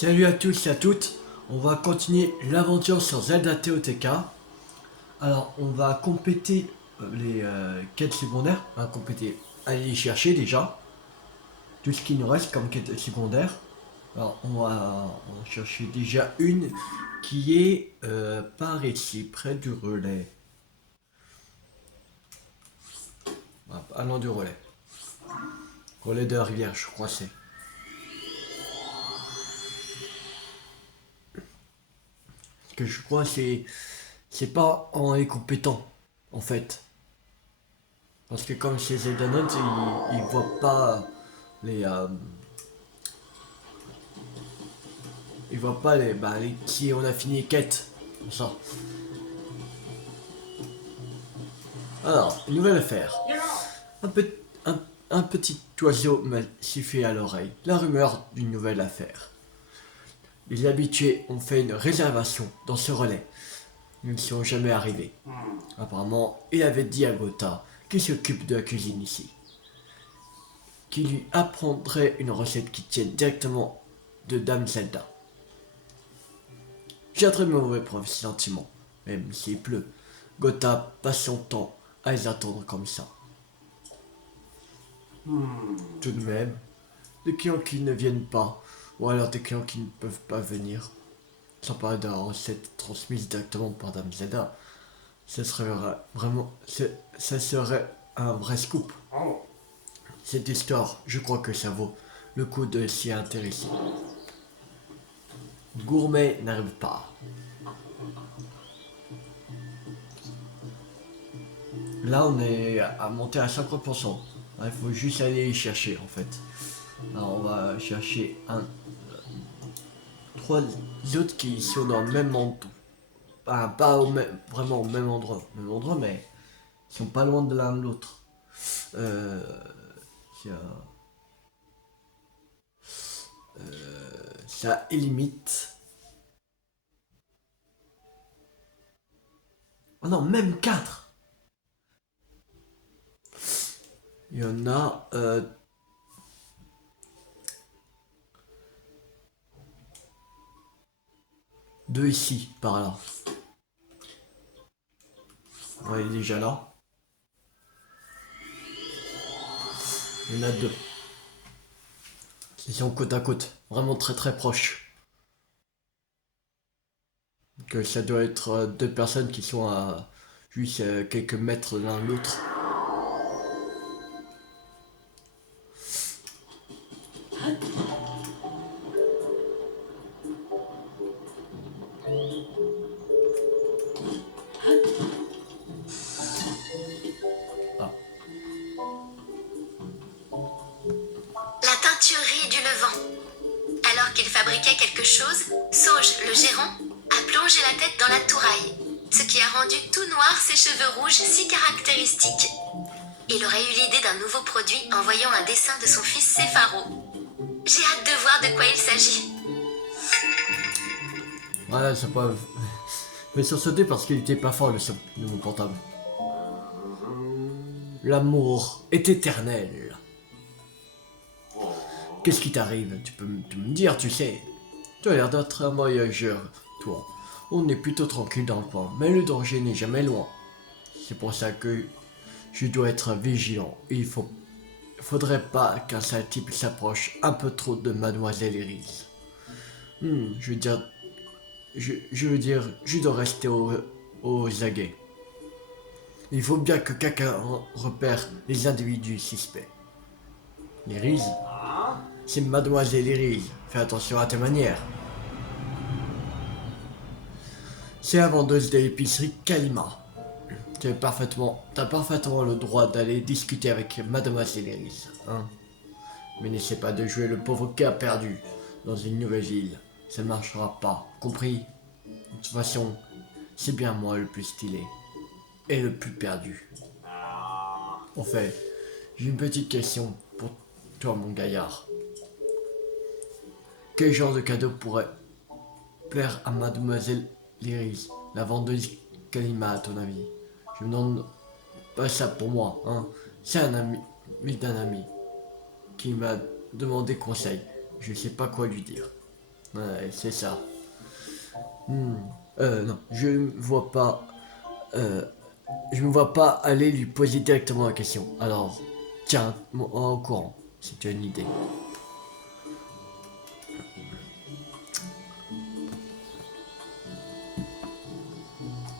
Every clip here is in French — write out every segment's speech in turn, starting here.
Salut à tous et à toutes, on va continuer l'aventure sur Zelda TOTK. Alors on va compléter les quêtes secondaires, on va compléter, aller les chercher déjà, tout ce qui nous reste comme quête secondaire. Alors on va chercher déjà une qui est par ici, près du relais. Voilà, allons du relais. Relais de la rivière, je crois c'est. Ce que je crois c'est pas en les compétent en fait. Parce que comme c'est Zelda Note, ils voient pas les. Ils voient pas les qui on a fini les quêtes. Ça. Alors, une nouvelle affaire. Un, pe- un petit oiseau m'a sifflé à l'oreille. La rumeur d'une nouvelle affaire. Les habitués ont fait une réservation dans ce relais. Ils ne sont jamais arrivés. Apparemment, il avait dit à Gotha, qui s'occupe de la cuisine ici, qu'il lui apprendrait une recette qui tienne directement de Dame Zelda. J'ai un très mauvais pressentiment, même s'il pleut. Gotha passe son temps à les attendre comme ça. Tout de même, des clients qui ne viennent pas, ou alors des clients qui ne peuvent pas venir, sans parler de la recette transmise directement par Dame Zelda, ce serait vraiment, ça serait un vrai scoop. Cette histoire, je crois que ça vaut le coup de s'y intéresser. Gourmet n'arrive pas. Là, on est à monter à 50%. Il faut juste aller y chercher en fait. Alors, on va chercher trois autres qui sont dans le même endroit. Enfin, pas vraiment au même endroit, mais ils sont pas loin de l'un de l'autre. Euh, il y a- ça limite. Oh non, même 4. Il y en a deux ici, par là. Ouais, il est déjà là. Il y en a deux. Ils sont côte à côte, vraiment très très proches. Que ça doit être deux personnes qui sont à juste quelques mètres l'un de l'autre. Ah, La teinturerie du Levant. Alors qu'il fabriquait quelque chose, Sauge, le gérant, a plongé la tête dans la touraille, ce qui a rendu tout noir ses cheveux rouges si caractéristiques. Il aurait eu l'idée d'un nouveau produit en voyant un dessin de son fils Cépharo. J'ai hâte de voir de quoi il s'agit. voilà, ça peut. Je vais sursauter parce qu'il était pas fort de mon portable. L'amour est éternel. Qu'est-ce qui t'arrive? Tu peux me dire, tu sais. Tu as l'air d'être un voyageur, toi. On est plutôt tranquille dans le coin, mais le danger n'est jamais loin. C'est pour ça que je dois être vigilant. Faudrait pas qu'un sale type s'approche un peu trop de Mademoiselle Iris. Je veux dire, je dois rester aux aguets. Il faut bien que quelqu'un repère les individus suspects. Iris, c'est Mademoiselle Iris. Fais attention à tes manières. C'est la vendeuse de l'épicerie Kalima. T'as parfaitement le droit d'aller discuter avec Mademoiselle Iris, hein. Mais n'essaie pas de jouer le pauvre gars perdu dans une nouvelle ville. Ça ne marchera pas, compris? De toute façon, c'est bien moi le plus stylé. Et le plus perdu. En fait, j'ai une petite question pour toi, mon gaillard. Quel genre de cadeau pourrait plaire à Mademoiselle Iris, la vendeuse Kalima, à ton avis? Je me demande pas ça pour moi, hein. C'est un ami d'un ami qui m'a demandé conseil. Je sais pas quoi lui dire. Ouais, c'est ça. Non, je me vois pas aller lui poser directement la question. Alors, tiens, moi au courant, si tu as une idée.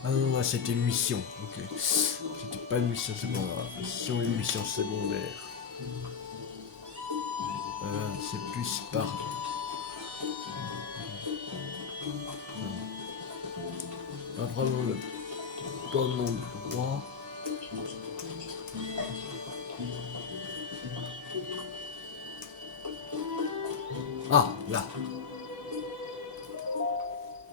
Ah non, là, c'était une mission, ok. C'était pas une mission secondaire. Une mission secondaire. C'est plus par... Pas vraiment le bon endroit. Ah, là.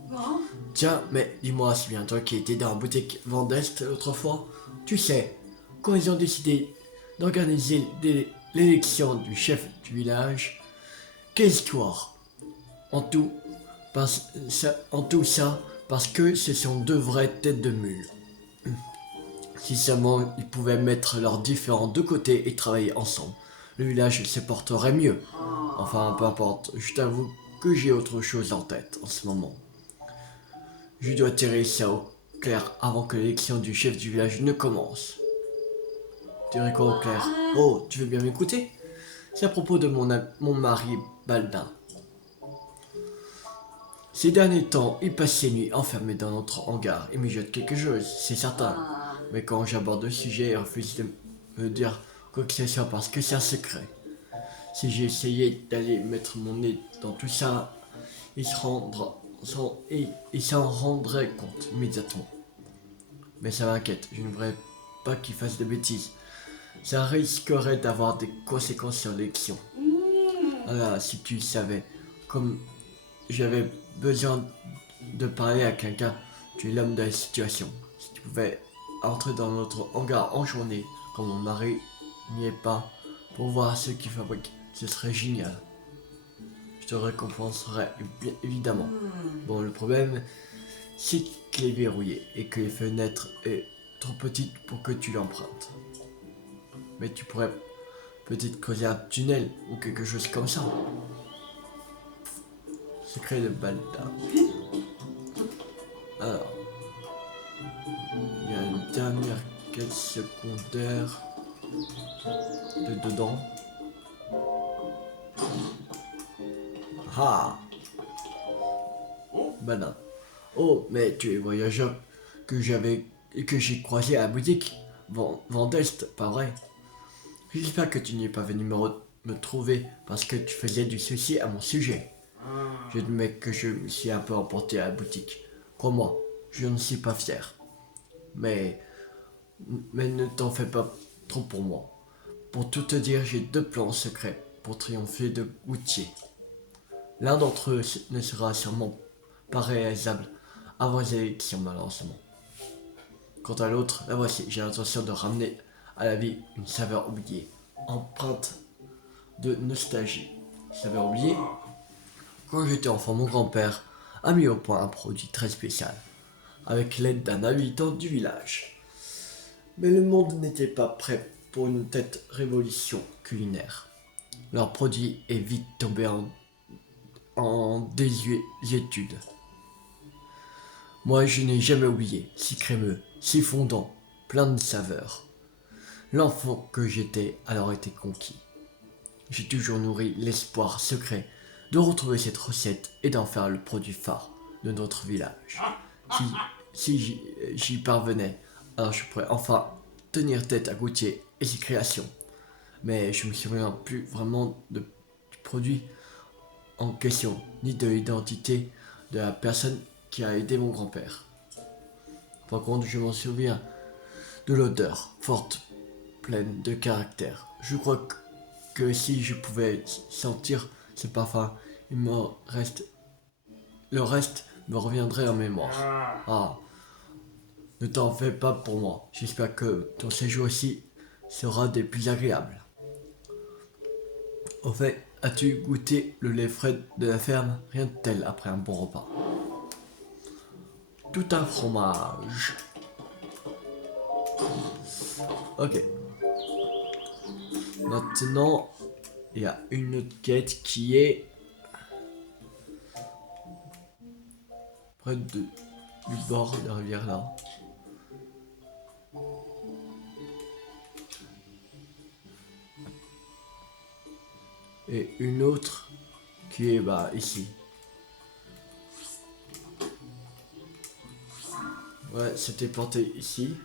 Bon. Tiens, mais dis-moi, c'est bien toi qui étais dans la boutique Vendeste l'autre fois. Tu sais, quand ils ont décidé d'organiser l'élection du chef du village, quelle histoire. En tout, en tout ça, parce que ce sont deux vraies têtes de mule. Si seulement ils pouvaient mettre leurs différends de côté et travailler ensemble, le village se porterait mieux. Enfin, peu importe, je t'avoue que j'ai autre chose en tête en ce moment. Je dois tirer ça au clair avant que l'élection du chef du village ne commence. Tirer quoi au clair? Oh, tu veux bien m'écouter? C'est à propos de mon mari Baldin. Ces derniers temps, il passe ses nuits enfermé dans notre hangar et mijote quelque chose, c'est certain. Mais quand j'aborde le sujet, il refuse de me dire quoi que ce soit parce que c'est un secret. Si j'ai essayé d'aller mettre mon nez dans tout ça, il s'en rendrait compte immédiatement. Mais ça m'inquiète, je ne voudrais pas qu'il fasse de bêtises. Ça risquerait d'avoir des conséquences sur l'élection. Alors, si tu savais, comme j'avais besoin de parler à quelqu'un, tu es l'homme de la situation. Si tu pouvais entrer dans notre hangar en journée, quand mon mari n'y est pas, pour voir ce qu'il fabrique, ce serait génial. Je te récompenserais évidemment. Bon, le problème, c'est qu'il est verrouillé et que les fenêtres sont trop petites pour que tu l'empruntes. Mais tu pourrais peut-être creuser un tunnel ou quelque chose comme ça. Secret de Balda. Alors, il y a une dernière quête secondaire de dedans. Ah, Badin. Oh, mais tu es voyageur que j'ai croisé à la boutique Vendeste, pas vrai? J'espère que tu n'es pas venu me trouver parce que tu faisais du souci à mon sujet. J'admets que je me suis un peu emporté à la boutique. Crois-moi, je ne suis pas fier. Mais ne t'en fais pas trop pour moi. Pour tout te dire, j'ai deux plans secrets pour triompher de Goutier. L'un d'entre eux ne sera sûrement pas réalisable avant les élections, malheureusement. Quant à l'autre, la voici. J'ai l'intention de ramener à la vie une saveur oubliée, empreinte de nostalgie. Saveur oubliée? Quand j'étais enfant, mon grand-père a mis au point un produit très spécial, avec l'aide d'un habitant du village. Mais le monde n'était pas prêt pour une telle révolution culinaire. Leur produit est vite tombé en désuétude. Moi, je n'ai jamais oublié, si crémeux, si fondant, plein de saveurs. L'enfant que j'étais alors était conquis. J'ai toujours nourri l'espoir secret de retrouver cette recette et d'en faire le produit phare de notre village. Si j'y parvenais, alors je pourrais enfin tenir tête à Gauthier et ses créations. Mais je me souviens plus vraiment du produit en question, ni de l'identité de la personne qui a aidé mon grand-père. Par contre, je m'en souviens de l'odeur, forte, pleine de caractère. Je crois que si je pouvais sentir ce parfum, le reste me reviendrait en mémoire. Ah, ne t'en fais pas pour moi. J'espère que ton séjour ici sera des plus agréables. Au fait, as-tu goûté le lait frais de la ferme? Rien de tel après un bon repas. Tout un fromage. Ok. Maintenant, il y a une autre quête qui est près du bord de la rivière là. Et une autre qui est bah ici. Ouais, c'était planté ici.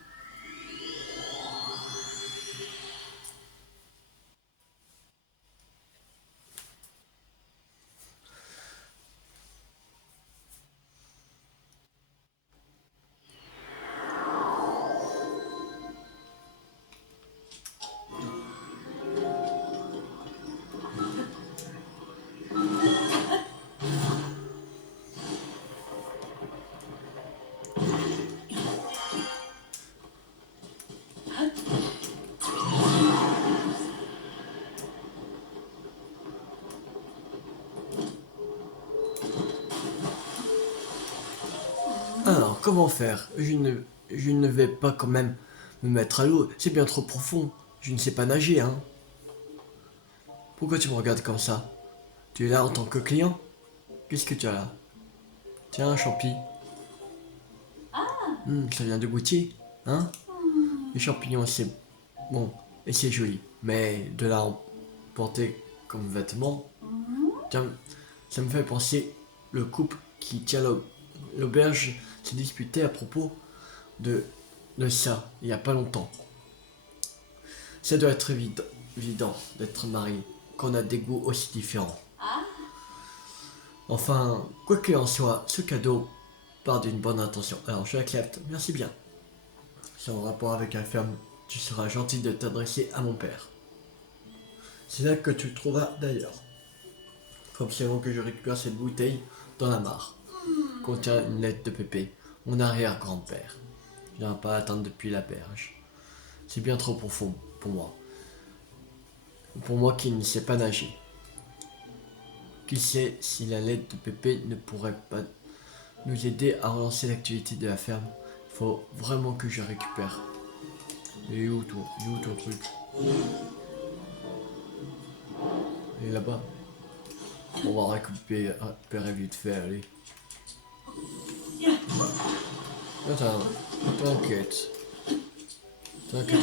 Alors, comment faire? Je ne vais pas quand même me mettre à l'eau. C'est bien trop profond. Je ne sais pas nager, hein. Pourquoi tu me regardes comme ça? Tu es là en tant que client? Qu'est-ce que tu as là? Tiens, un champi. Ça vient de goûter, hein? Les champignons, c'est bon et c'est joli. Mais de là en porter comme vêtement, tiens, ça me fait penser le couple qui tient l'auberge s'est disputé à propos de ça il y a pas longtemps. Ça doit être évident d'être marié quand on a des goûts aussi différents. Enfin, quoi qu'il en soit, ce cadeau part d'une bonne intention. Alors je l'accepte, merci bien. C'est en rapport avec la ferme, tu seras gentil de t'adresser à mon père. C'est là que tu trouveras d'ailleurs. Faut absolument que je récupère cette bouteille dans la mare. Contient une lettre de Pépé, mon arrière-grand-père. Je n'ai pas à attendre depuis la berge. C'est bien trop profond pour moi. Pour moi qui ne sais pas nager. Qui sait si la lettre de Pépé ne pourrait pas nous aider à relancer l'activité de la ferme. Il faut vraiment que je récupère. Et où ton truc? Il est là-bas. On va récupérer vite fait, allez. Attends, t'inquiète. T'inquiète.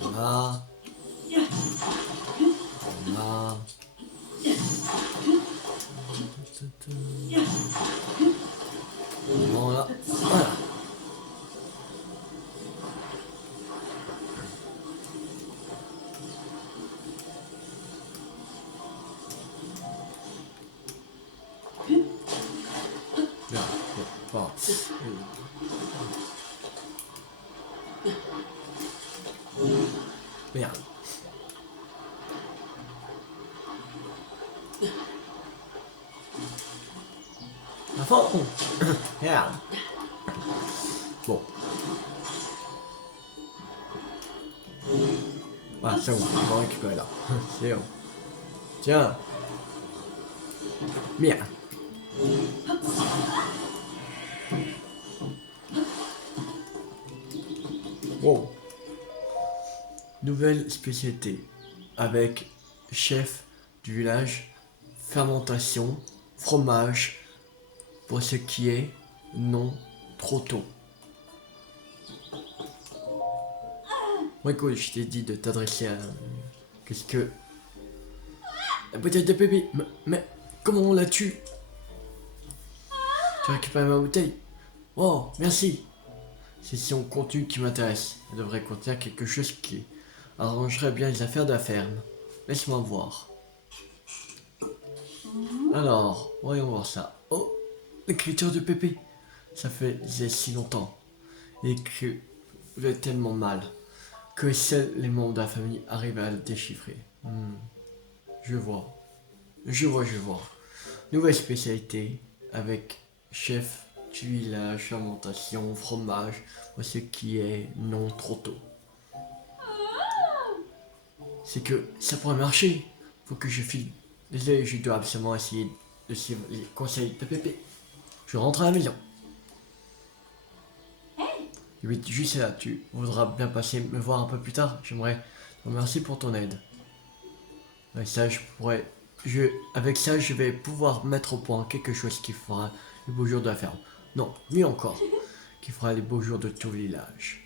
Voilà. Voilà. Voilà. Voilà. Bien, bon. Merde. À fond. Merde. Bon. Ah, c'est bon, on va récupérer là. C'est bon. Tiens. Merde. Wow. Nouvelle spécialité avec chef du village, fermentation, fromage, pour ce qui est non trop tôt. Ouais, cool, je t'ai dit de t'adresser à... Qu'est-ce que... La bouteille de bébé. Mais comment on la tue? Tu récupères ma bouteille? Oh, merci. C'est son contenu qui m'intéresse. Elle devrait contenir quelque chose qui arrangerait bien les affaires de la ferme. Laisse-moi voir. Alors, voyons voir ça. Oh, l'écriture de Pépé. Ça faisait si longtemps. Il écrivait tellement mal que seuls les membres de la famille arrivent à le déchiffrer. Je vois. Nouvelle spécialité avec chef du village, fermentation, fromage, pour ce qui est non trop tôt. C'est que ça pourrait marcher. Faut que je file. Désolé, je dois absolument essayer de suivre les conseils de Pépé. Je rentre à la maison. Oui, juste là, tu voudras bien passer me voir un peu plus tard. J'aimerais te remercier pour ton aide. Et ça, je pourrais avec ça, je vais pouvoir mettre au point quelque chose qui fera les beaux jours de la ferme. Non, mieux encore, qui fera les beaux jours de tout le village.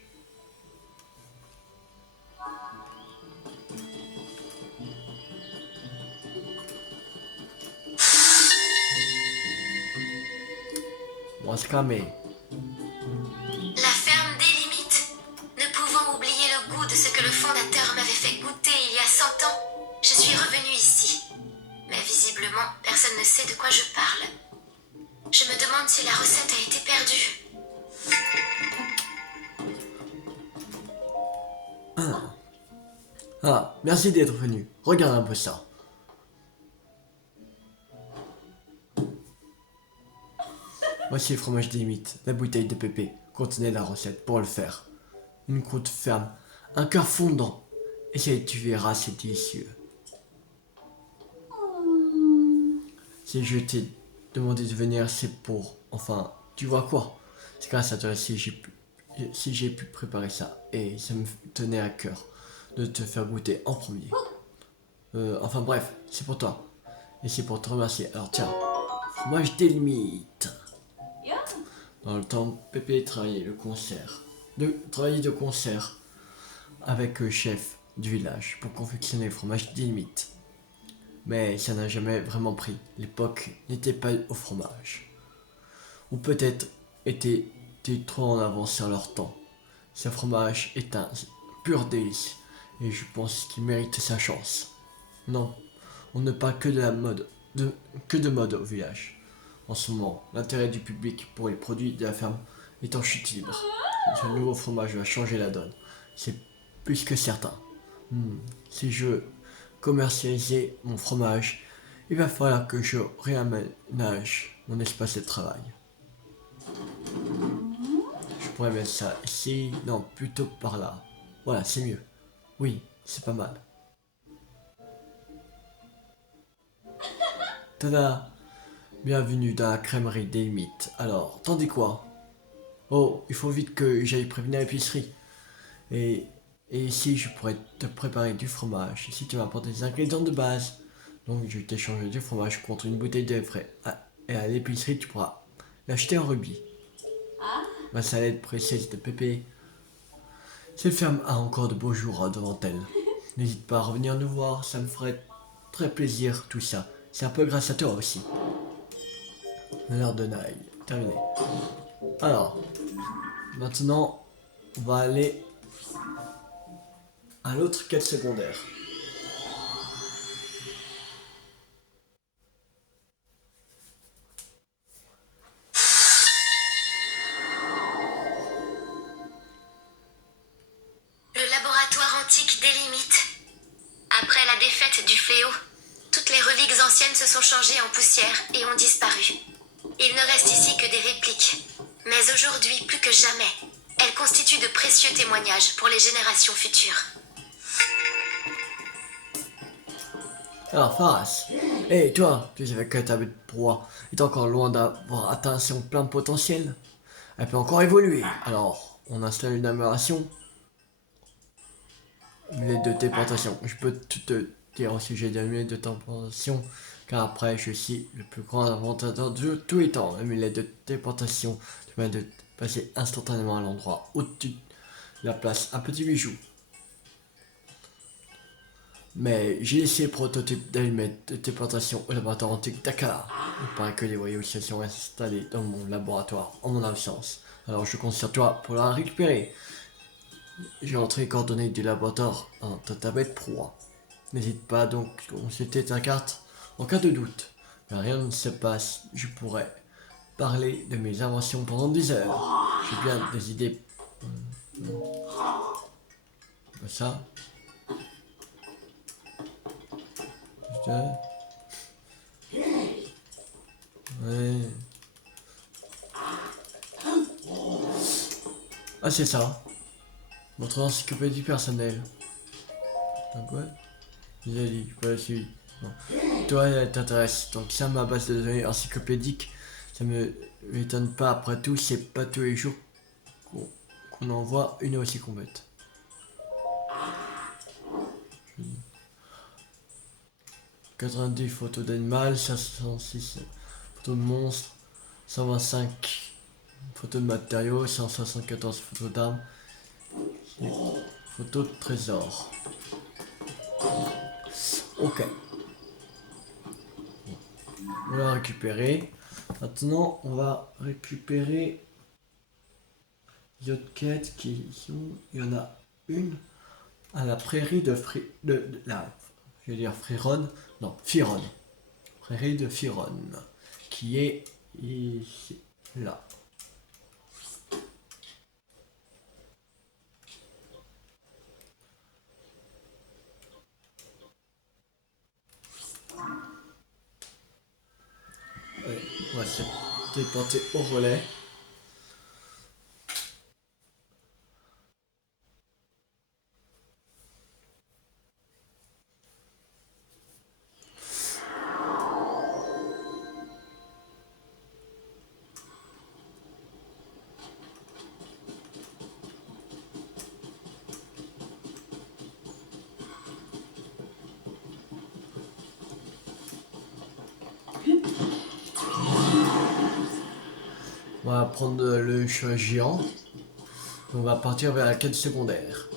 On va se calmer. La ferme des limites. Ne pouvant oublier le goût de ce que le fondateur m'avait fait goûter il y a 100 ans, je suis revenue ici. Mais visiblement, personne ne sait de quoi je parle. Je me demande si la recette a été perdue. Ah, merci d'être venu. Regarde un peu ça. Voici le fromage des limites. La bouteille de Pépé contenait la recette pour le faire. Une croûte ferme, un cœur fondant. Essaye, tu verras, c'est délicieux. Si je t'ai demandé de venir, c'est pour... Enfin, tu vois quoi? C'est grâce à toi si j'ai pu préparer ça. Et ça me tenait à cœur de te faire goûter en premier. Enfin bref, c'est pour toi. Et c'est pour te remercier. Alors tiens, fromage des limites. Dans le temps, Pépé travaillait de concert avec le chef du village pour confectionner le fromage des limites. Mais ça n'a jamais vraiment pris. L'époque n'était pas au fromage. Ou peut-être était trop en avance sur leur temps. Ce fromage est un pur délice et je pense qu'il mérite sa chance. Non, on ne parle que de la mode, que de mode au village. En ce moment, l'intérêt du public pour les produits de la ferme est en chute libre. Ce nouveau fromage va changer la donne. C'est plus que certain. Si je veux commercialiser mon fromage, il va falloir que je réaménage mon espace de travail. Je pourrais mettre ça ici, non, plutôt par là. Voilà, c'est mieux. Oui, c'est pas mal. Tada! Bienvenue dans la crèmerie des limites. Alors, t'en dis quoi? Oh, il faut vite que j'aille prévenir l'épicerie. Et ici, je pourrais te préparer du fromage. Ici, tu m'apportes des ingrédients de base. Donc, je t'échange du fromage contre une bouteille de frais. Ah, et à l'épicerie, tu pourras l'acheter en rubis. Ma salade précieuse de Pépé. Cette ferme a encore de beaux jours devant elle. N'hésite pas à revenir nous voir, ça me ferait très plaisir tout ça. C'est un peu grâce à toi aussi. L'heure de Naï, terminé. Alors, maintenant, on va aller à l'autre quête secondaire. Le laboratoire antique des limites. Après la défaite du fléau, toutes les reliques anciennes se sont changées en poussière et ont disparu. Il ne reste ici que des répliques. Mais aujourd'hui, plus que jamais, elles constituent de précieux témoignages pour les générations futures. Alors, Faras. Hé, toi, tu savais que ta bête proie est encore loin d'avoir atteint son plein potentiel. Elle peut encore évoluer. Alors, on installe une amélioration. Mulette de téléportation. Je peux tout te dire au sujet de la mulette de téléportation, car après, je suis le plus grand inventateur de tous les temps. La mulette de téléportation te permet de passer instantanément à l'endroit au-dessus de la place un petit bijou. Mais j'ai laissé le prototype d'allumette de téléportation au laboratoire antique Dakar. Il paraît que les voyous se sont installés dans mon laboratoire en mon absence. Alors je compte sur toi pour la récupérer. J'ai entré les coordonnées du laboratoire dans ta tablette proie. N'hésite pas donc à consulter ta carte en cas de doute. Mais rien ne se passe, je pourrais parler de mes inventions pendant 10 heures. J'ai bien des idées. Ça. Ouais. Ah, c'est ça. Votre encyclopédie personnelle. Donc ouais. J'ai dit, pas la suite. Bon. Toi, elle t'intéresse. Donc ça, ma base de données encyclopédique, ça m'étonne pas. Après tout, c'est pas tous les jours qu'on envoie une aussi complète. 90 photos d'animal, 506 photos de monstres, 125 photos de matériaux, 174 photos d'armes, et photos de trésors. Ok. On l'a récupéré. Maintenant, on va récupérer les autres quêtes qui sont... Il y en a une à la prairie de je vais dire Friron. Non, Firon. Prairie de Firon. Qui est ici. Là. Ouais, on va se déporter au relais. On va prendre le cheval géant. On va partir vers la quête secondaire.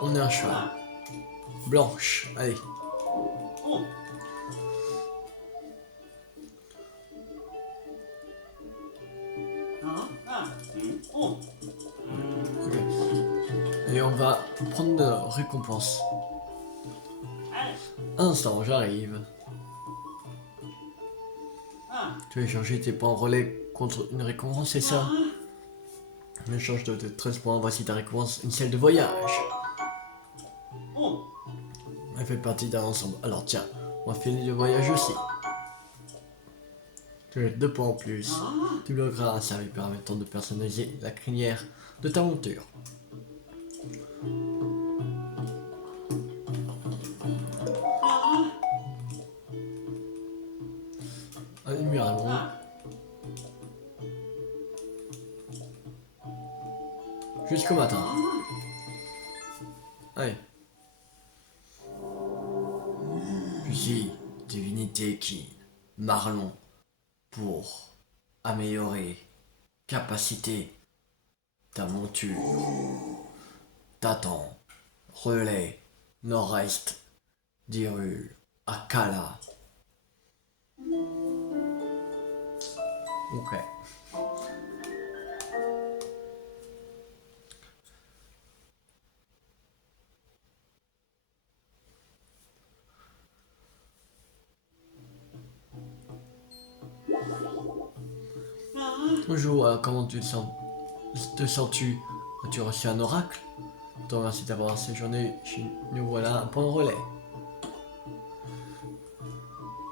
On est un cheval. Blanche, allez. Ok. Et on va prendre de récompense. Un instant, j'arrive. Tu vas échanger tes points en relais contre une récompense, c'est ça? Un échange de 13 points, voici ta récompense, une selle de voyage. Elle fait partie d'un ensemble. Alors tiens, on va filer de voyage aussi. Tu as 2 points en plus. Tu bloqueras un service permettant de personnaliser la crinière de ta monture. Admirablement. Jusqu'au matin. Allez. Je suis divinité qui Marlon pour améliorer capacité ta monture. T'attends. Relais. Nord-Est. Dirul. Akala. Ok. Bonjour, comment te sens-tu? As-tu reçu un oracle? Je te remercie d'avoir séjourné chez nous. Voilà un point de relais.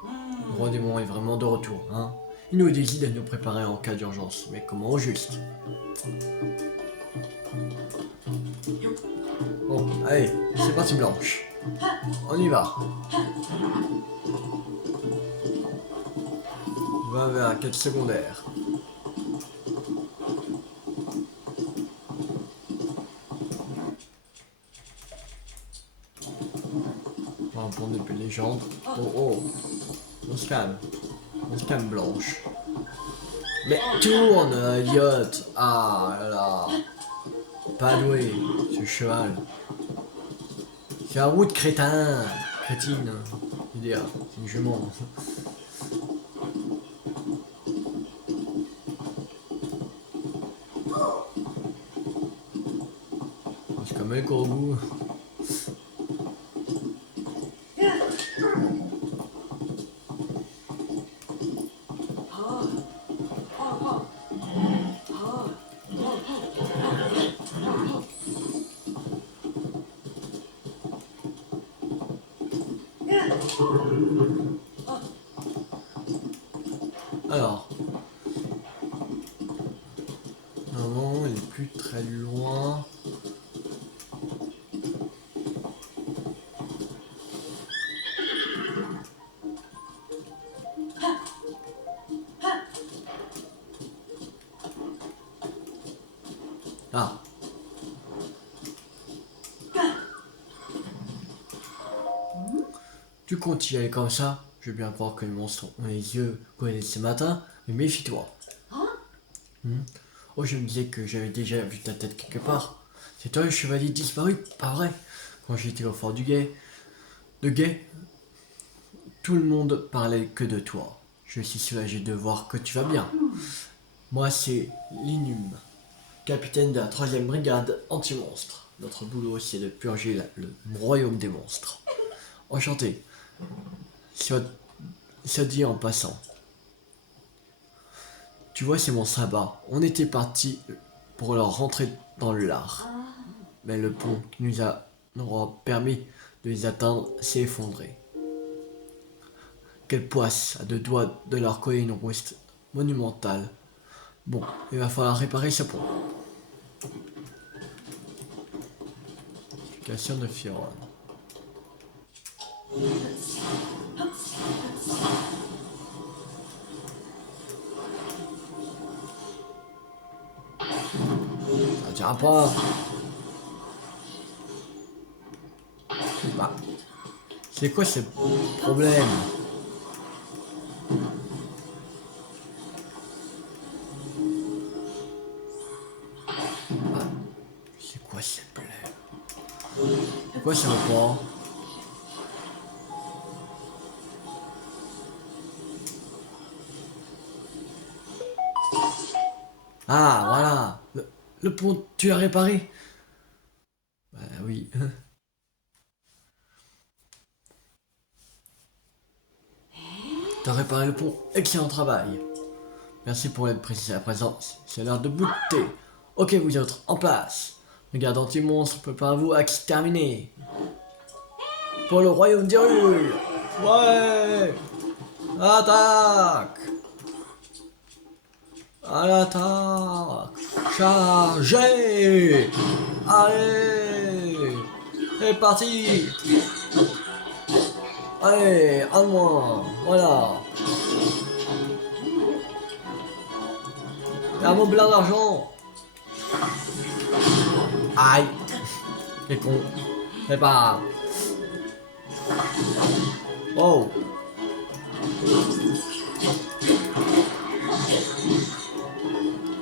Le roi démon est vraiment de retour, hein? Il nous décide de nous préparer en cas d'urgence, mais comment au juste? Bon, allez, c'est parti Blanche. On y va. On va vers la quête secondaire. On va prendre des légendes. Oh oh. On se calme. On se calme Blanche. Mais tourne, idiote. Ah là là. Pas doué, ce cheval. C'est un roue de crétin. Crétine. Je veux dire, c'est une jument. C'est comme un corbeau. Alors, normalement, il est plus très loin. Ah. Tu comptes y aller comme ça? Je veux bien croire que les monstres ont les yeux collés ce matin, mais méfie-toi. Oh, je me disais que j'avais déjà vu ta tête quelque part. C'est toi le chevalier disparu, pas vrai? Quand j'étais au fort de Guet, tout le monde parlait que de toi. Je suis soulagé de voir que tu vas bien. Moi, c'est Linum, capitaine de la 3e brigade anti-monstre. Notre boulot, c'est de purger le royaume des monstres. Enchanté. Ça dit en passant. Tu vois, c'est mon sabbat. On était parti pour leur rentrer dans le lard. Mais le pont qui nous aura permis de les atteindre s'est effondré. Quelle poisse à 2 doigts de leur coller une rouste monumentale. Bon, il va falloir réparer ce pont. Question de Firon. Ça tient pas. Bah, c'est quoi ce problème? C'est quoi ce problème? Pourquoi ça va pas? Ah, voilà. Le pont, tu l'as réparé? Bah oui. T'as réparé le pont. Excellent travail. Merci pour l'aide précise à présent. C'est l'heure de bouter. Ok, vous autres, en place. Le garde anti-monstre, préparez-vous à exterminer. Pour le royaume d'Hyrule. Ouais. Attaque. À l'attaque. Chargez. Allez. C'est parti. Allez, à moi. Voilà. Et un mot blanc d'argent. Aïe. Quel con. C'est pas grave. Oh.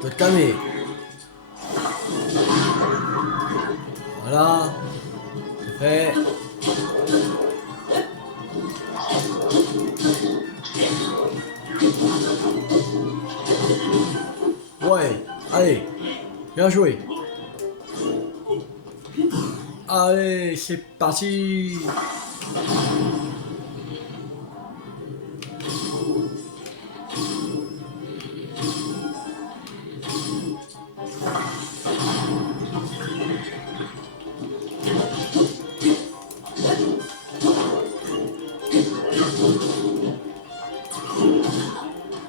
Je vais te calmer. Voilà. C'est fait. Ouais. Allez. Bien joué. Allez, c'est parti.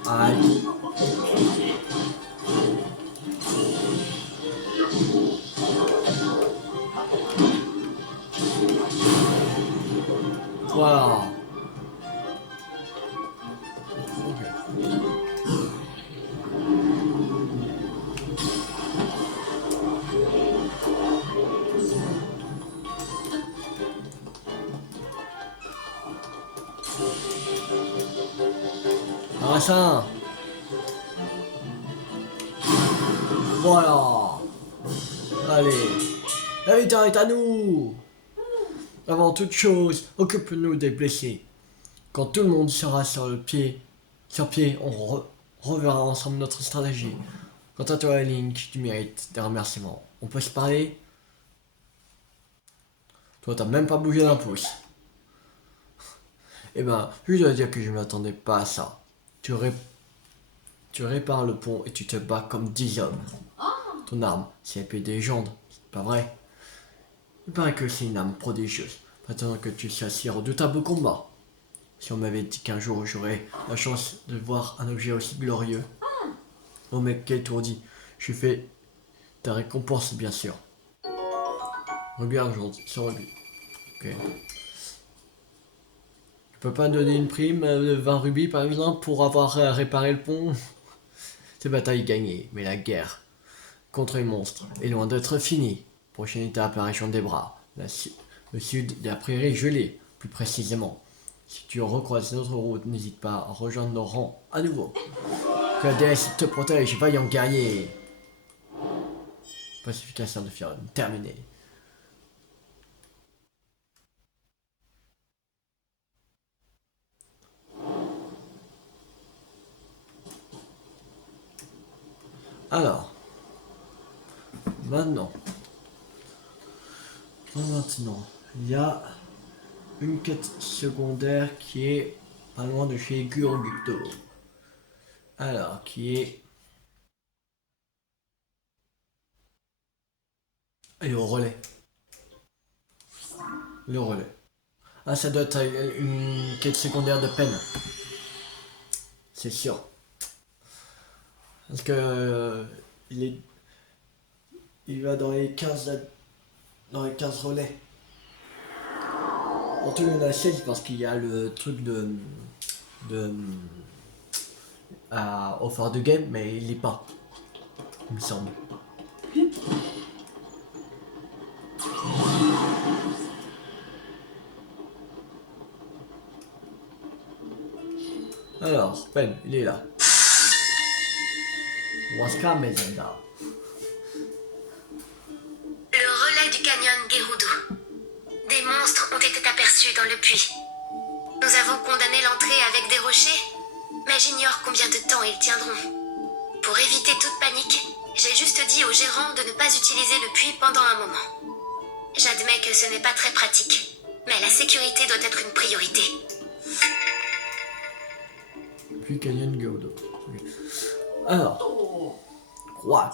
Aïe. Voilà. Ok. Ah ça. Voilà. Allez. La victoire est à nous. Avant toute chose, occupe-nous des blessés. Quand tout le monde sera sur pied, on reverra ensemble notre stratégie. Quant à toi, Link, tu mérites des remerciements. On peut se parler? Toi, t'as même pas bougé d'un pouce. Eh ben, je dois dire que je m'attendais pas à ça. Tu répares le pont et tu te bats comme 10 hommes. Ton arme, c'est l'épée des légendes, c'est pas vrai? Il paraît que c'est une arme prodigieuse. Maintenant que tu sais si redoutable au combat. Si on m'avait dit qu'un jour j'aurais la chance de voir un objet aussi glorieux. Oh mec, quel étourdi. Je fais ta récompense, bien sûr. Regarde, sur rugby. Ok. Tu peux pas donner une prime de 20 rubis par exemple pour avoir réparé le pont? Cette bataille est gagnée, mais la guerre contre les monstres est loin d'être fini. Prochaine étape, la région des bras. Le sud de la prairie gelée, plus précisément. Si tu recroises notre route, n'hésite pas à rejoindre nos rangs à nouveau. Que la déesse te protège, vaillant guerrier. Pacification de Fion, terminé. Alors, maintenant, il y a une quête secondaire qui est pas loin de chez Gurgito. Alors, qui est... Et le relais. Le relais. Ah, ça doit être une quête secondaire de peine. C'est sûr. Parce que il va dans les 15 relais. En tout, il y en a 16 parce qu'il y a le truc de à offer de game, mais il l'est pas. Il me semble. Alors, Ben, il est là. Waska Mezenda. Le relais du canyon Gerudo. Des monstres ont été aperçus dans le puits. Nous avons condamné l'entrée avec des rochers, mais j'ignore combien de temps ils tiendront. Pour éviter toute panique, j'ai juste dit au gérant de ne pas utiliser le puits pendant un moment. J'admets que ce n'est pas très pratique, mais la sécurité doit être une priorité. Puis Canyon Gerudo. Alors. Quack.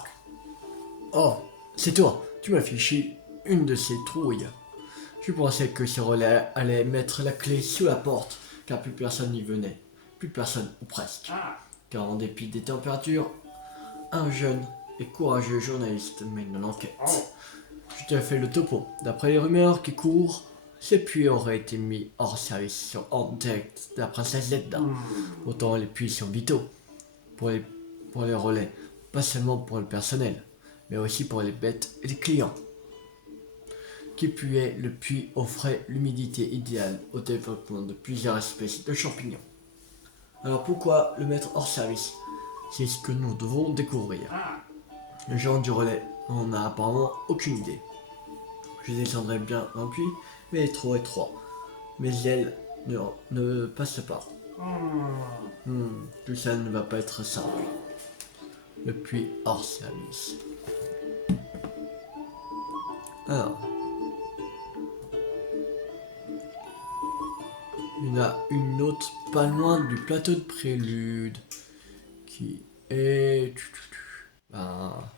Oh, c'est toi. Tu m'as fiché une de ces trouilles. Je pensais que ce relais allait mettre la clé sous la porte, car plus personne n'y venait. Plus personne, ou presque. Car en dépit des températures, un jeune et courageux journaliste mène une enquête. Je te fais le topo. D'après les rumeurs qui courent, ces puits auraient été mis hors service sur ordre direct de la princesse Zelda. Autant les puits sont vitaux pour les relais, pas seulement pour le personnel, mais aussi pour les bêtes et les clients. Qui puait, le puits offrait l'humidité idéale au développement de plusieurs espèces de champignons. Alors pourquoi le mettre hors service? C'est ce que nous devons découvrir. Le genre du relais n'en a apparemment aucune idée. Je descendrai bien dans le puits, mais il est trop étroit. Mes ailes ne passent pas. Tout ça ne va pas être simple. Le puits hors service. Alors. Il y en a une autre pas loin du plateau de prélude. Qui est...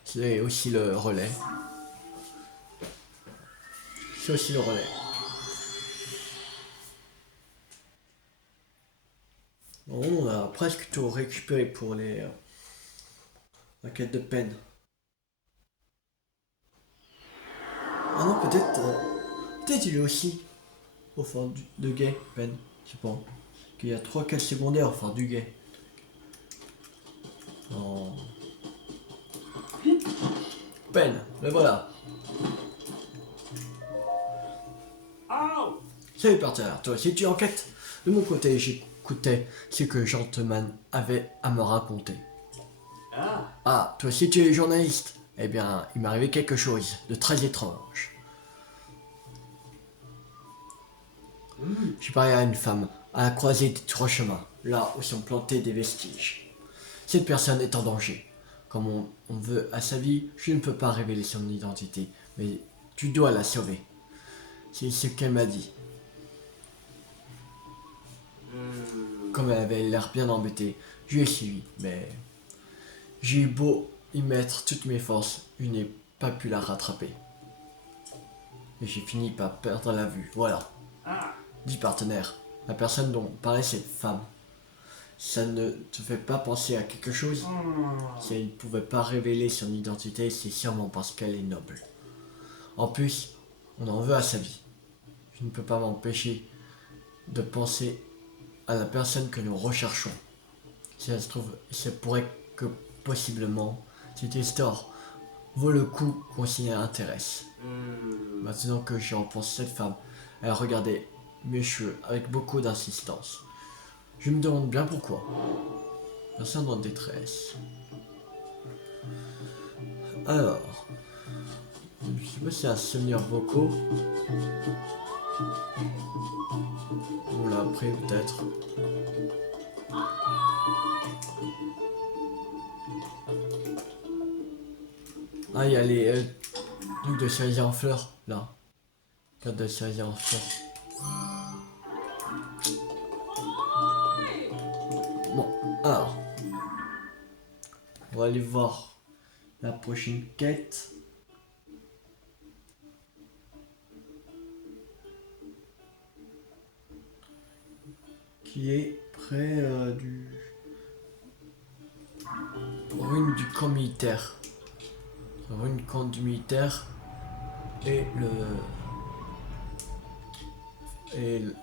c'est aussi le relais. C'est aussi le relais. Bon, on a presque tout récupéré pour la quête de peine. Ah non, peut-être il est aussi au fond de Guet, peine. Je sais pas. Qu'il y a 3 quêtes secondaires au fond du Guet. Oh. Peine, le voilà. Salut partenaire, toi aussi tu enquêtes. De mon côté, j'écoutais ce que Gentleman avait à me raconter. Ah, toi aussi tu es journaliste. Eh bien, il m'est arrivé quelque chose de très étrange. J'ai parlé à une femme à la croisée des 3 chemins, là où sont plantés des vestiges. Cette personne est en danger. Comme on veut à sa vie, je ne peux pas révéler son identité, mais tu dois la sauver. C'est ce qu'elle m'a dit. Comme elle avait l'air bien embêtée, je l'ai suivi, mais j'ai eu beau y mettre toutes mes forces, je n'ai pas pu la rattraper. Et j'ai fini par perdre la vue, voilà. Dis partenaire, la personne dont parlait cette femme, ça ne te fait pas penser à quelque chose? Si elle ne pouvait pas révéler son identité, c'est sûrement parce qu'elle est noble. En plus, on en veut à sa vie. Je ne peux pas m'empêcher de penser à la personne que nous recherchons. Si ça se trouve, il se pourrait que possiblement cette histoire vaut le coup qu'on s'y intéresse. Maintenant que j'y repense, cette femme, elle regardait mes cheveux avec beaucoup d'insistance. Je me demande bien pourquoi. Personne en détresse. Alors, je sais pas si c'est un souvenir vocaux. On l'a appris peut-être. Ah, il y a les trucs de cerisier en fleurs, là. Carte de cerisier en fleurs. Bon, alors. On va aller voir la prochaine quête. Qui est près du... ruine du camp militaire. Ruine du camp du militaire. Et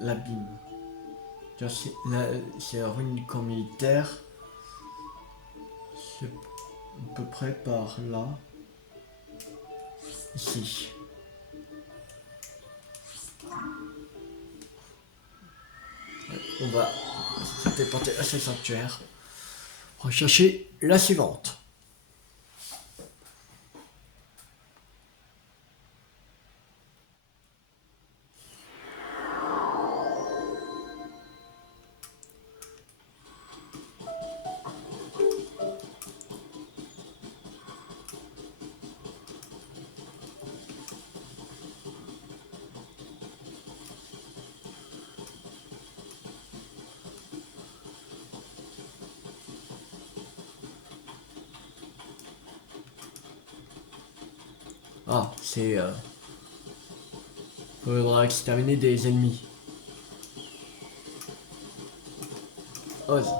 l'abîme. C'est la ruine du camp militaire. C'est à peu près par là. Ici. On va se déporter à ce sanctuaire. Rechercher la suivante. Ah, c'est... faudra exterminer des ennemis. Ose.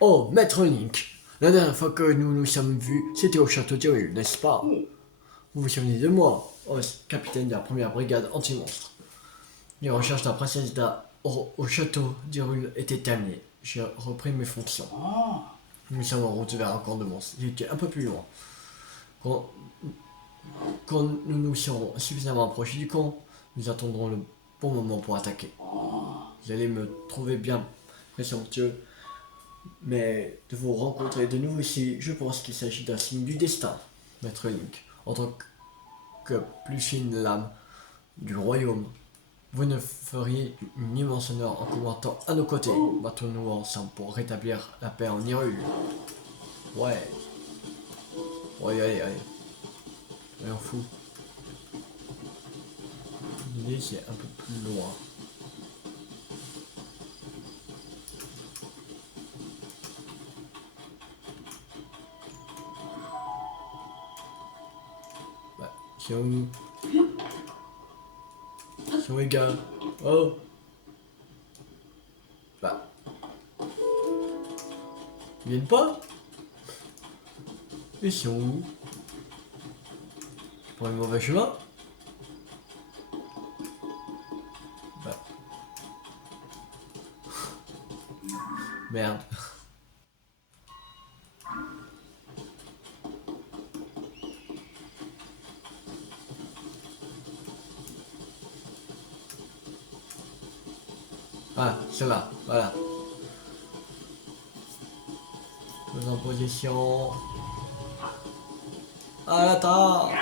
Oh, Maître Link. La dernière fois que nous nous sommes vus, c'était au château d'Hyrule, n'est-ce pas? Vous vous souvenez de moi, Oz, capitaine de la première brigade anti-monstre. Les recherches de la princesse au château d'Hyrule étaient terminées. J'ai repris mes fonctions. Nous sommes en route vers un camp de monstres. J'étais un peu plus loin. Quand nous nous serons suffisamment approchés du camp, nous attendrons le bon moment pour attaquer. Vous allez me trouver bien présomptueux, mais de vous rencontrer de nouveau ici, je pense qu'il s'agit d'un signe du destin, Maître Link. En tant que plus fine lame du royaume, vous ne feriez une immense honneur en commentant à nos côtés. Battons-nous ensemble pour rétablir la paix en Hyrule. Ouais. Ouais, allez. Allez, on fout. L'idée, c'est un peu plus loin. Bah, c'est où? C'est où les gars? Oh! Bah. Ils viennent pas? Ils sont où? Je prends le mauvais chemin? Bah. Merde. Ah, c'est là, voilà. Pose en position. À l'attaque!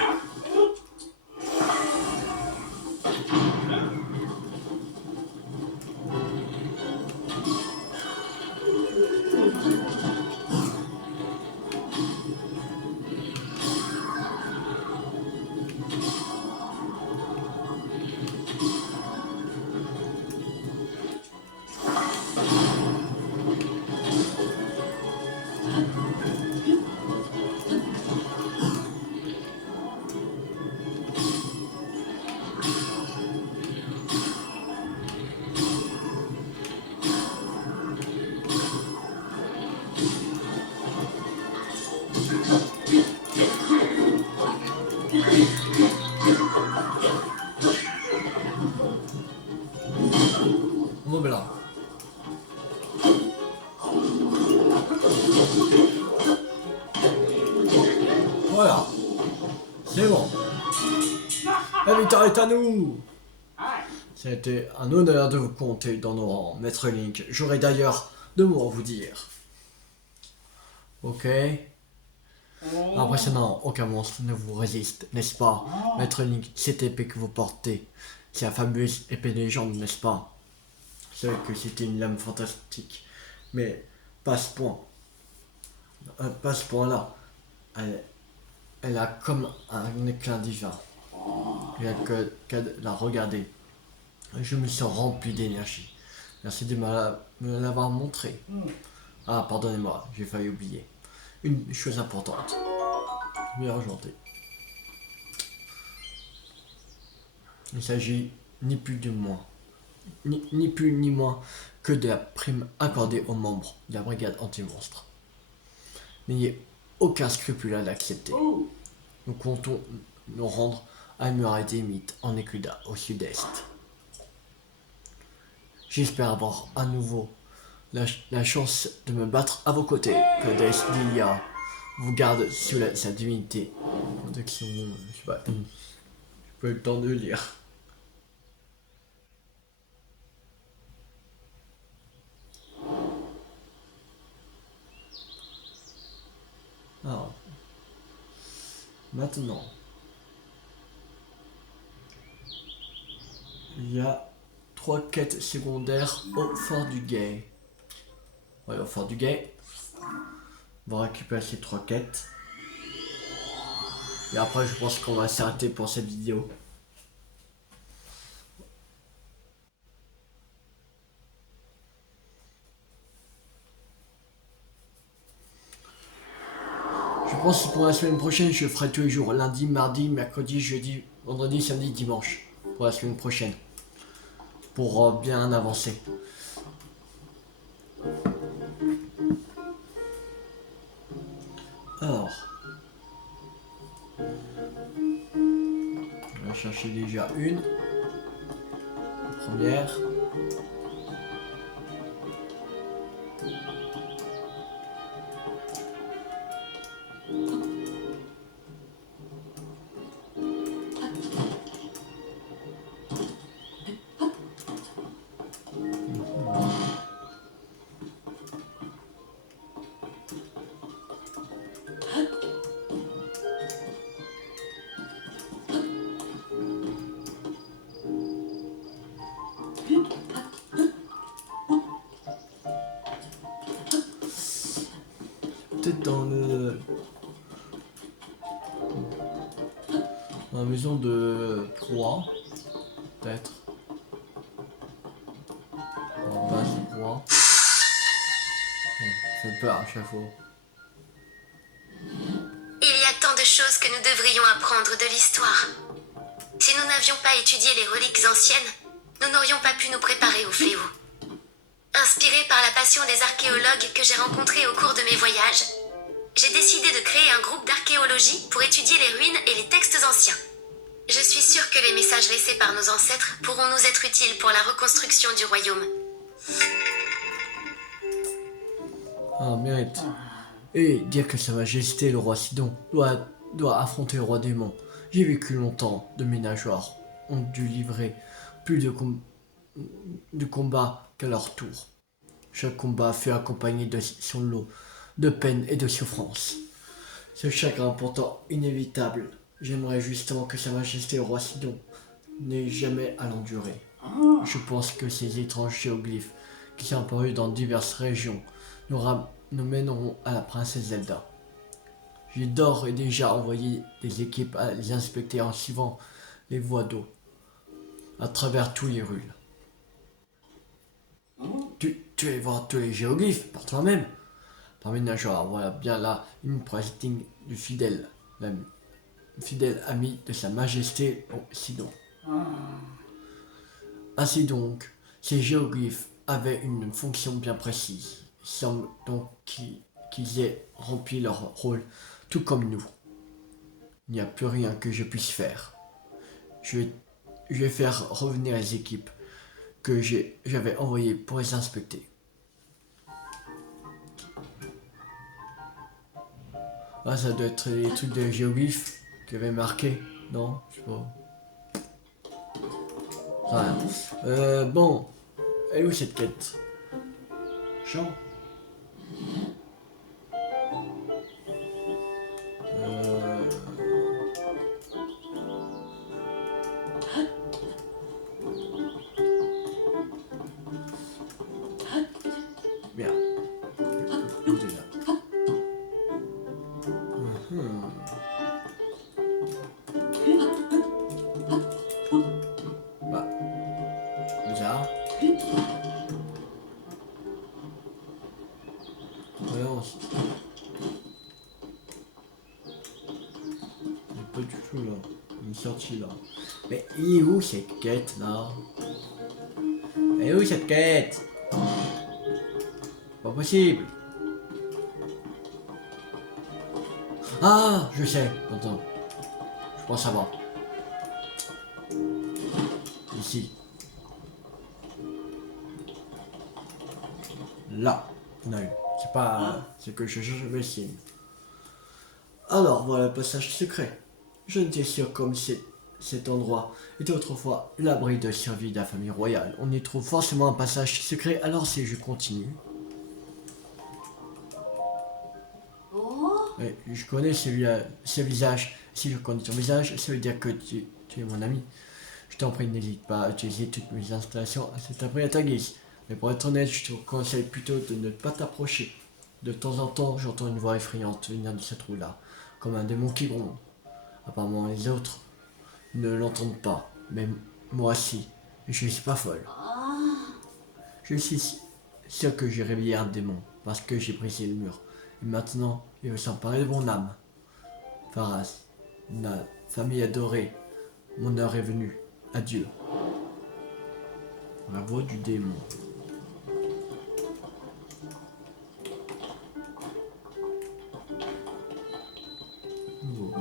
Bon, ben là. victoire est à nous! Ça a été un honneur de vous compter dans nos rangs, Maître Link. J'aurais d'ailleurs deux mots à vous dire. Ok? Impressionnant, aucun monstre ne vous résiste, n'est-ce pas? Maître Link, cette épée que vous portez, c'est la fameuse épée des légendes, n'est-ce pas? Je savais que c'était une lame fantastique, mais pas à ce point. Pas à ce point-là. Elle a comme un éclat divin. Rien qu'à la regarder, je me sens rempli d'énergie. Merci de me l'avoir montré. Ah, pardonnez-moi, j'ai failli oublier. Une chose importante. Bien enchanté. Il s'agit ni plus ni plus ni moins que de la prime accordée aux membres de la brigade anti-monstre. N'ayez aucun scrupule à l'accepter. Nous comptons nous rendre à une muraille des mythes en Écuda, au sud-est. J'espère avoir à nouveau la chance de me battre à vos côtés. Que Death Lilia vous garde sous sa divinité. Protection, je sais pas, j'ai pas eu le temps de lire. Alors, maintenant, il y a 3 quêtes secondaires au Fort du Guet. Ouais, au Fort du Guet. On va récupérer ces 3 quêtes. Et après, je pense qu'on va s'arrêter pour cette vidéo. Je pense que pour la semaine prochaine, je ferai tous les jours. Lundi, mardi, mercredi, jeudi, vendredi, samedi, dimanche. Pour la semaine prochaine. Pour bien avancer. Alors. On va chercher déjà une. La première. Peut-être dans la maison de Proie. Peut-être. En base de Proie. Bon, ça fait peur à chaque fois. Il y a tant de choses que nous devrions apprendre de l'histoire. Si nous n'avions pas étudié les reliques anciennes, nous n'aurions pas pu nous préparer au fléau. Inspiré par la passion des archéologues que j'ai rencontrés au cours de mes voyages, j'ai décidé de créer un groupe d'archéologie pour étudier les ruines et les textes anciens. Je suis sûre que les messages laissés par nos ancêtres pourront nous être utiles pour la reconstruction du royaume. Ah, mérite. Et dire que Sa Majesté le roi Sidon doit affronter le roi démon. J'ai vécu longtemps de mes nageoires ont dû livrer plus de combats qu'à leur tour. Chaque combat fut accompagné de son lot de peine et de souffrance. Ce chagrin pourtant inévitable, j'aimerais justement que Sa Majesté le roi Sidon n'ait jamais à l'endurer. Je pense que ces étranges géoglyphes qui sont apparus dans diverses régions nous mèneront à la princesse Zelda. J'ai d'ores et déjà envoyé des équipes à les inspecter en suivant les voies d'eau à travers tous les rues. Tu vas voir tous les géoglyphes par toi-même. Parmi les nageoires, voilà bien là une pressing du fidèle ami de Sa Majesté Sidon. Ainsi donc, ces géoglyphes avaient une fonction bien précise. Il semble donc qu'ils aient rempli leur rôle tout comme nous. Il n'y a plus rien que je puisse faire. Je vais faire revenir les équipes que j'avais envoyées pour les inspecter. Ah, ça doit être les trucs de géoglyphes qui avaient marqué, non? Je sais pas. Rien. Bon. Elle est où cette quête? Jean? Euh... Merde. Il est là. Mhm. Bah, bizarre. Voyons. Il est pas du tout là. Il est sorti là. Mais il est où cette quête là? Elle est où cette quête? Pas possible. Ah, je sais. Attends. Je pense savoir. Ici. Là. Non. C'est pas... C'est que je cherche le signe. Alors, voilà le passage secret. Je n'étais sûr comme cet endroit était autrefois l'abri de survie de la famille royale. On y trouve forcément un passage secret, alors si je continue... Oui, je connais ce visage. Si je connais ton visage, ça veut dire que tu es mon ami. Je t'en prie, n'hésite pas à utiliser toutes mes installations à cet abri à ta guise. Mais pour être honnête, je te conseille plutôt de ne pas t'approcher. De temps en temps, j'entends une voix effrayante venir de cette rue-là, comme un démon qui gronde. Apparemment, les autres ne l'entendent pas, mais moi si. Et je suis pas folle. Je suis sûr que j'ai réveillé un démon, parce que j'ai brisé le mur. Et maintenant, il veut s'emparer de mon âme. Pharas, ma famille adorée, mon heure est venue. Adieu. La voix du démon. Oh.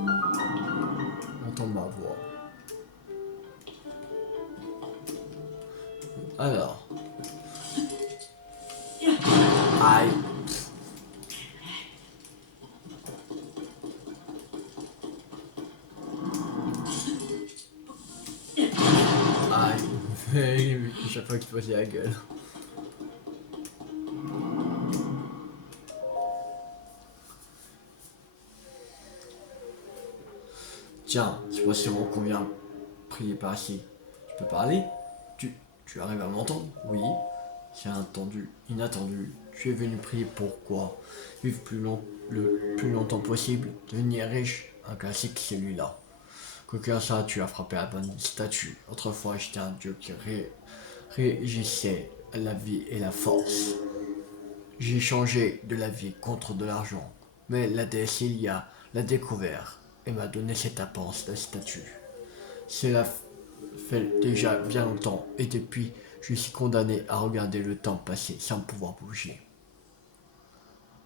Entends ma voix. Alors. Aïe. Aïe. Chaque fois qu'il posait la gueule. Tiens, c'est pas sûrement qu'on vient prier par ici. Tu peux parler? Tu arrives à m'entendre? Oui. C'est inattendu. Tu es venu prier pourquoi? Vivre le plus longtemps possible, devenir riche, un classique celui-là. Quoique ça, tu as frappé la bonne statue. Autrefois, j'étais un dieu qui régissait la vie et la force. J'ai changé de la vie contre de l'argent. Mais la déesse Ilia l'a découvert et m'a donné cette apparence de statue. Cela fait déjà bien longtemps et depuis, je suis condamné à regarder le temps passer sans pouvoir bouger.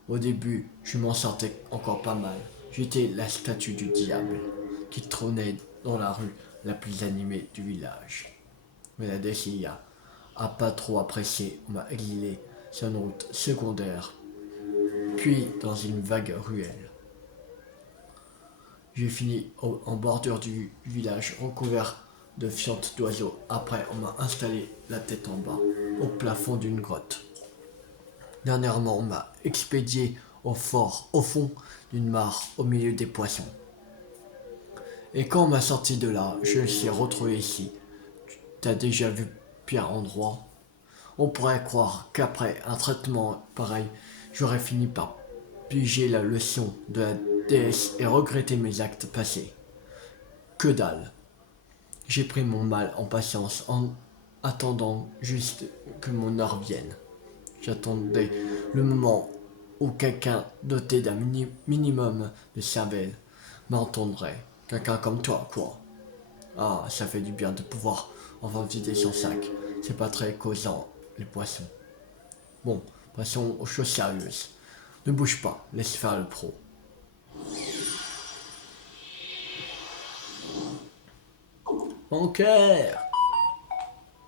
Au début, je m'en sortais encore pas mal. J'étais la statue du diable qui trônait dans la rue la plus animée du village. Mais la déesse Ilia a pas trop apprécié, on m'a exilé sur une route secondaire, puis dans une vague ruelle. J'ai fini en bordure du village recouvert de fientes d'oiseaux. Après, on m'a installé la tête en bas, au plafond d'une grotte. Dernièrement, on m'a expédié au fort, au fond d'une mare, au milieu des poissons. Et quand on m'a sorti de là, je me suis retrouvé ici. T'as déjà vu pire endroit? On pourrait croire qu'après un traitement pareil, j'aurais fini par piger la leçon de la déesse et regretter mes actes passés. Que dalle. J'ai pris mon mal en patience en attendant juste que mon heure vienne. J'attendais le moment où quelqu'un doté d'un minimum de cervelle m'entendrait. Quelqu'un comme toi, quoi. Ah, ça fait du bien de pouvoir enfin vider son sac. C'est pas très causant, les poissons. Bon, passons aux choses sérieuses. Ne bouge pas, laisse faire le pro. Mon cœur!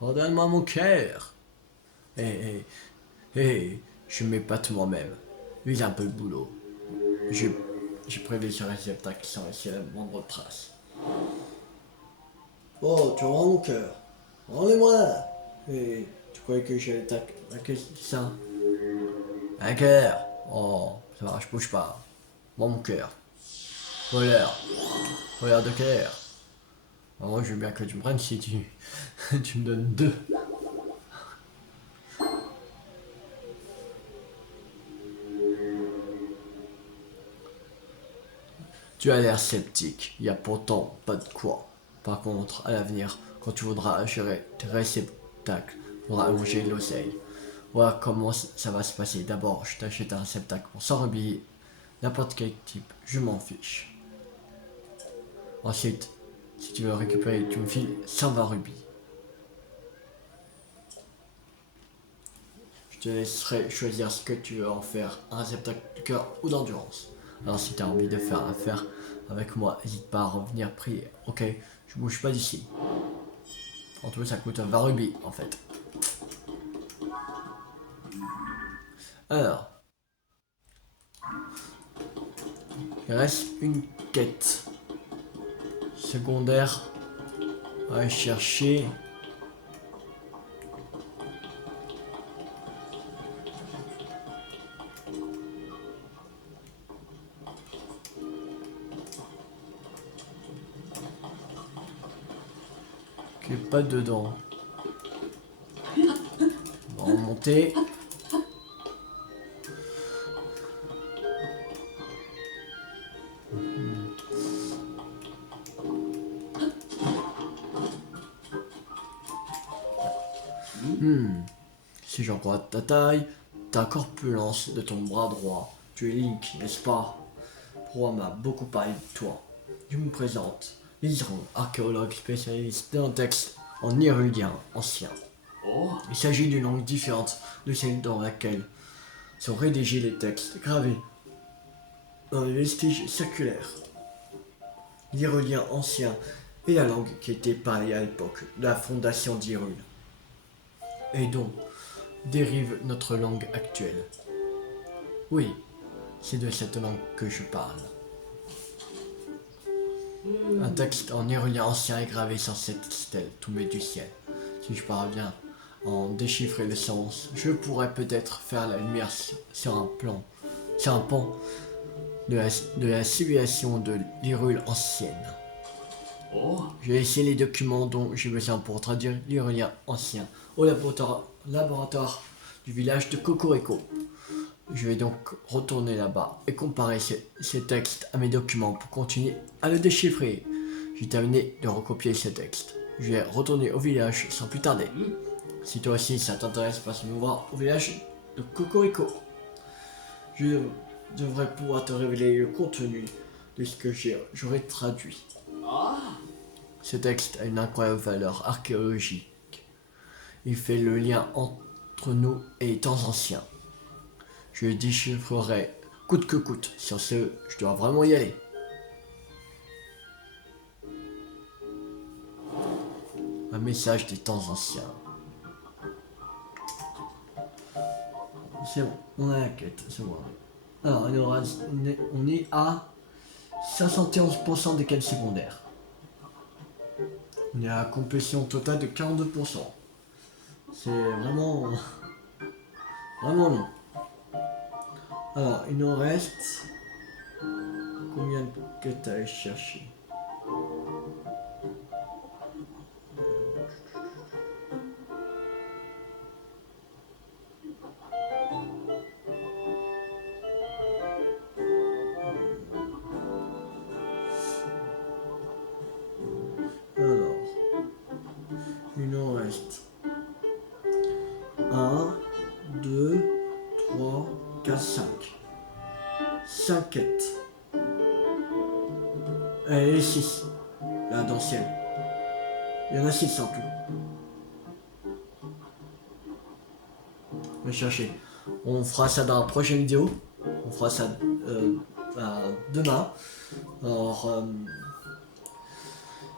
Redonne-moi mon cœur! Je m'épate moi-même. Vise un peu le boulot. J'ai prévu ce réceptacle sans laisser la moindre trace. Oh, tu rends mon cœur. Rendez-moi. Et tu croyais que j'allais t'attaquer ça? Un cœur. Oh, ça va, je bouge pas. Mon cœur. Voleur. Voleur de cœur. Ah, moi, je veux bien que tu me prennes si tu, tu me donnes 2. Tu as l'air sceptique, il y a pourtant pas de quoi. Par contre, à l'avenir, quand tu voudras gérer tes réceptacles, tu pourras allonger l'oseille. Voilà comment ça va se passer. D'abord, je t'achète un réceptacle pour 100 rubis, n'importe quel type, je m'en fiche. Ensuite, si tu veux récupérer, tu me files 120 rubis. Je te laisserai choisir ce que tu veux en faire, un réceptacle de cœur ou d'endurance. Alors si tu as envie de faire affaire avec moi, n'hésite pas à revenir prier. Ok, je bouge pas d'ici. En tout, ça coûte 20 rubis en fait. Alors, il reste une quête secondaire à aller chercher. Qui est pas dedans. On va remonter. Si j'en crois ta taille, ta corpulence de ton bras droit, tu es Link, n'est-ce pas? Roi m'a beaucoup parlé de toi. Je me présente, Liseron, archéologue spécialiste d'un texte en hyrulien ancien. Il s'agit d'une langue différente de celle dans laquelle sont rédigés les textes gravés dans les vestiges circulaires. L'hyrulien ancien est la langue qui était parlée à l'époque de la fondation d'Hyrule, et dont dérive notre langue actuelle. Oui, c'est de cette langue que je parle. Un texte en hyrulien ancien est gravé sur cette stèle tombée du ciel. Si je parviens à en déchiffrer le sens, je pourrais peut-être faire la lumière sur un pan de la civilisation de l'Hyrule ancienne. J'ai laissé les documents dont j'ai besoin pour traduire l'hyrulien ancien au laboratoire du village de Cocorico. Je vais donc retourner là-bas et comparer ces textes à mes documents pour continuer à le déchiffrer. J'ai terminé de recopier ces textes. Je vais retourner au village sans plus tarder. Si toi aussi ça t'intéresse, passe me voir au village de Cocorico. Je devrais pouvoir te révéler le contenu de ce que j'aurais traduit. Ce texte a une incroyable valeur archéologique. Il fait le lien entre nous et les temps anciens. Je le déchiffrerai coûte que coûte. Sur ce, je dois vraiment y aller. Un message des temps anciens. C'est bon, on a la quête, c'est bon. Alors, on est à 71% des quêtes secondaires. On est à la complétion totale de 42%. C'est vraiment long. Alors, il nous reste combien de quêtes à aller chercher? Alors, il nous reste 1, 2, 3, 4, 5. 5 quêtes. Et 6. Là, d'anciennes. Il y en a 6 en tout. On va chercher. On fera ça dans la prochaine vidéo. On fera ça demain. Alors,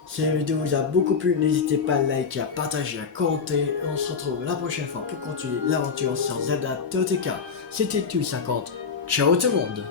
si la vidéo vous a beaucoup plu, n'hésitez pas à liker, à partager, à commenter. On se retrouve la prochaine fois pour continuer l'aventure sur Zelda TOTK. C'était Tui50. Ciao tout le monde!